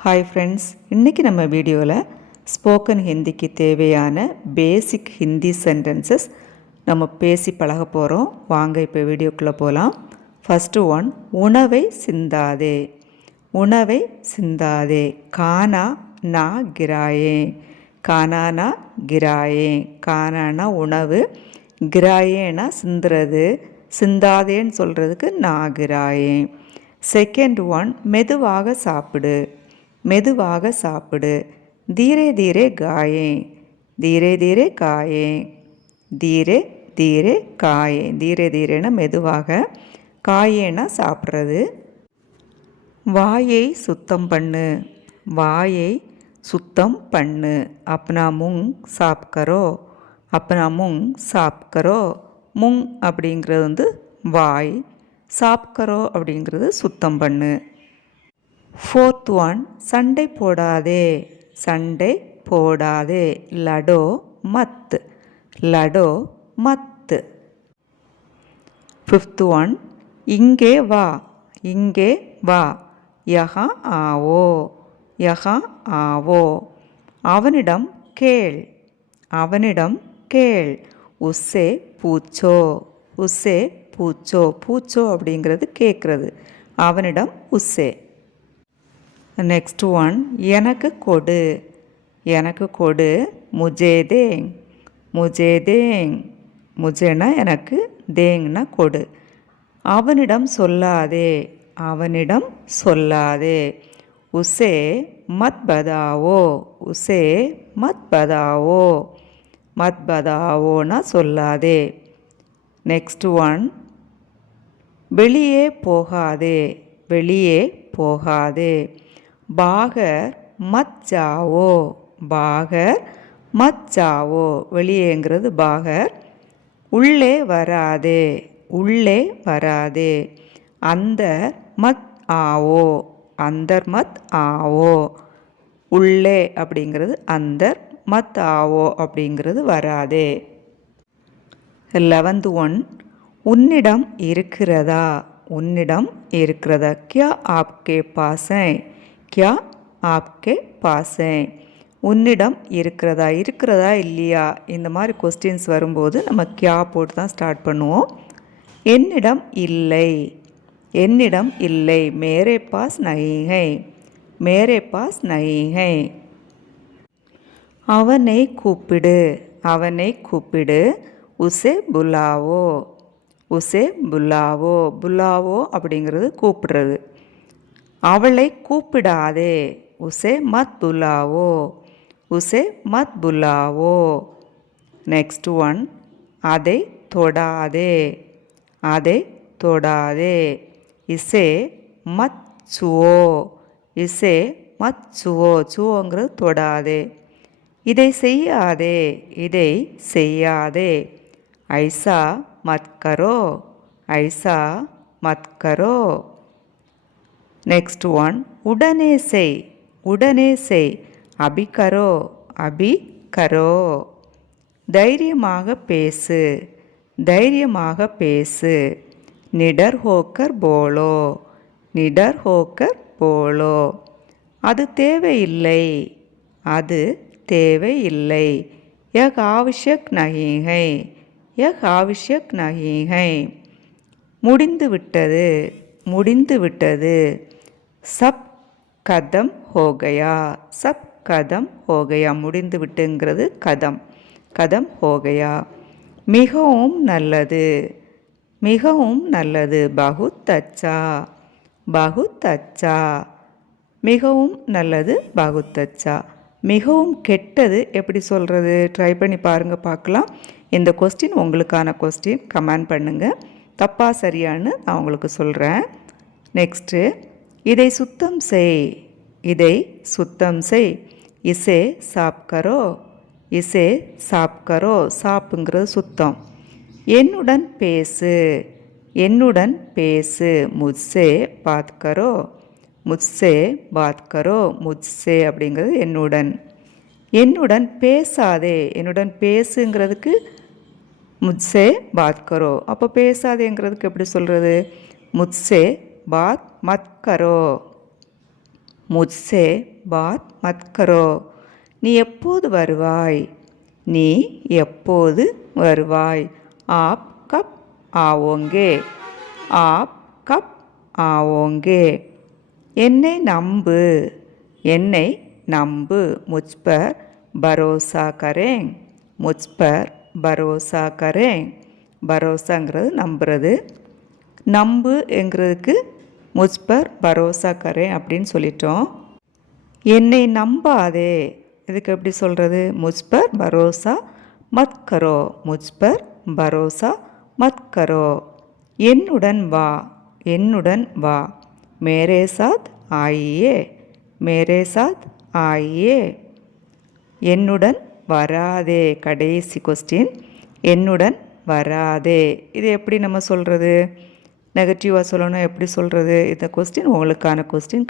Hi friends, இன்றைக்கி நம்ம வீடியோவில் ஸ்போக்கன் ஹிந்திக்கு தேவையான பேசிக் ஹிந்தி சென்டென்சஸ் நம்ம பேசி பழக போகிறோம். வாங்க இப்போ வீடியோக்குள்ளே போகலாம். ஃபஸ்ட்டு ஒன், உணவை சிந்தாதே. உணவை சிந்தாதே. கானா நா கிராயே. கானானா கிராயே. கானானா உணவு, கிராயேனா சிந்துறது, சிந்தாதேன்னு சொல்கிறதுக்கு நா கிராயே. செகண்ட் ஒன், மெதுவாக சாப்பிடு. மெதுவாக சாப்பிடு. தீரே தீரே காயே. தீரே தீரே காயே. தீரே தீரே காயே. தீரே தீரேனா மெதுவாக, காயேனா சாப்பிட்றது. வாயை சுத்தம் பண்ணு. வாயை சுத்தம் பண்ணு. அப்னா முங் சாப் கரோ. அப்னா முங் சாப் கரோ. முங் அப்படிங்கிறது வாய், சாப் கரோ அப்படிங்கிறது சுத்தம் பண்ணு. ஃபோர்த் ஒன், சண்டை போடாதே. சண்டை போடாதே. லடோ மத். லடோ மத். ஃபிஃப்த் ஒன், இங்கே வா. இங்கே வா. யஹா ஆவோ. யஹா ஆவோ. அவனிடம் கேள். அவனிடம் கேள். உஸ்ஸே பூச்சோ. உஸ்ஸே பூச்சோ. பூச்சோ அப்படிங்கிறது கேட்குறது. அவனிடம் உஸ்ஸே. நெக்ஸ்ட் ஒன், எனக்கு கொடு. எனக்கு கொடு. முஜே தேங். முஜே தேங். முஜேனா எனக்கு, தேங்னா கொடு. அவனிடம் சொல்லாதே. அவனிடம் சொல்லாதே. உசே மத் பதாவோ. உசே மத் பதாவோ. மத் பதாவோனா சொல்லாதே. நெக்ஸ்ட் ஒன், வெளியே போகாதே. வெளியே போகாதே. பாகர் மத் ஜாவோ. பாகர் மத் ஜாவோ. வெளியேங்கிறது பாகர். உள்ளே வராதே. உள்ளே வராதே. அந்தர் மத் ஆவோ. அந்தர் மத் ஆவோ. உள்ளே அப்படிங்கிறது அந்தர், மத் ஆவோ அப்படிங்கிறது வராதே. 11th ஒன், உன்னிடம் இருக்கிறதா. உன்னிடம் இருக்கிறதா. கியா ஆப்கே பாஸ் ஹை. கியா ஆப்கே பாஸ் ஹை. உன்னிடம் இருக்கிறதா. இருக்கிறதா இல்லையா, இந்த மாதிரி கொஸ்டின்ஸ் வரும்போது நம்ம கியா போட்டு தான் ஸ்டார்ட் பண்ணுவோம். என்னிடம் இல்லை. என்னிடம் இல்லை. மேரே பாஸ் நஹீ ஹை. மேரே பாஸ் நஹீ ஹை. அவனை கூப்பிடு. அவனை கூப்பிடு. உசே புலாவோ. உசே புலாவோ. புலாவோ அப்படிங்கிறது கூப்பிடுறது. அவளை கூப்பிடாதே. உசே மத் புலாவோ. உசே மத் புலாவோ. நெக்ஸ்ட் ஒன், அதை தொடாதே. அதை தொடாதே. இசே மத் சுவோ. இசே மத் சுவோ. சுவோங்கிறது தொடாதே. இதை செய்யாதே. இதை செய்யாதே. ஐசா மத் கரோ. ஐசா மத் கரோ. நெக்ஸ்ட் ஒன், உடனே செய். உடனே செய். அபி கரோ. அபி கரோ. தைரியமாக பேசு. தைரியமாக பேசு. நிடர் ஹோக்கர் போலோ. நிடர் ஹோக்கர் போலோ. அது தேவையில்லை. அது தேவையில்லை. யக் ஆவஷ்யக் நஹீ ஹை. யக் ஆவஷ்யக் நஹீ ஹை. முடிந்து விட்டது. முடிந்து விட்டது. சப் கதம் ஹோகயா. சப் கதம் ஹோகயா. முடிந்து விட்டுங்கிறது கதம். கதம் ஹோகயா. மிகவும் நல்லது. மிகவும் நல்லது. பகுத் அச்சா. பகுத் அச்சா. மிகவும் நல்லது. பகுத் அச்சா. மிகவும் கெட்டது எப்படி சொல்கிறது, ட்ரை பண்ணி பாருங்கள், பார்க்கலாம். இந்த கொஸ்டின் உங்களுக்கான கொஸ்டின். கமெண்ட் பண்ணுங்கள். தப்பா சரியான்னு நான் உங்களுக்கு சொல்கிறேன். நெக்ஸ்ட்டு, இதை சுத்தம் செய். இதை சுத்தம் செய். இசே சாப் கரோ. இசே சாப் கரோ. சாப்புங்கிறது சுத்தம். என்னுடன் பேசு. என்னுடன் பேசு. முஜ்சே பாத் கரோ. முஜ்சே பாத் கரோ. முஜ்சே அப்படிங்கிறது என்னுடன். என்னுடன் பேசாதே. என்னுடன் பேசுங்கிறதுக்கு முஜ்சே பாத் கரோ. அப்போ பேசாதேங்கிறதுக்கு எப்படி சொல்கிறது, முஜ்சே பாத் மத் கரோ. முஜ்சே பாத் மத் கரோ. நீ எப்போது வருவாய்? நீ எப்போது வருவாய்? ஆப் கப் ஆவோங்கே. ஆப் கப் ஆவோங்கே. என்னை நம்பு. என்னை நம்பு. முஜ்பர் பரோசா கரேங். முஜ்பர் பரோசா கரேங். பரோசாங்கிறது நம்புறது. நம்பு என்கிறதுக்கு முஜ்பர் பரோசா கரேன் அப்படின்னு சொல்லிட்டோம். என்னை நம்பாதே, இதுக்கு எப்படி சொல்கிறது? முஜ்பர் பரோசா மத் கரோ. முஜ்பர் பரோசா மத் கரோ. என்னுடன் வா. என்னுடன் வா. மேரே சாத் ஆயியே. மேரே சாத் ஆயியே. என்னுடன் வராதே. கடைசி கொஸ்டின், என்னுடன் வராதே. இது எப்படி நம்ம சொல்கிறது? நெகட்டிவாக சொல்லணும் எப்படி சொல்கிறது? இந்த கொஸ்டின் உங்களுக்கான கொஸ்டின்.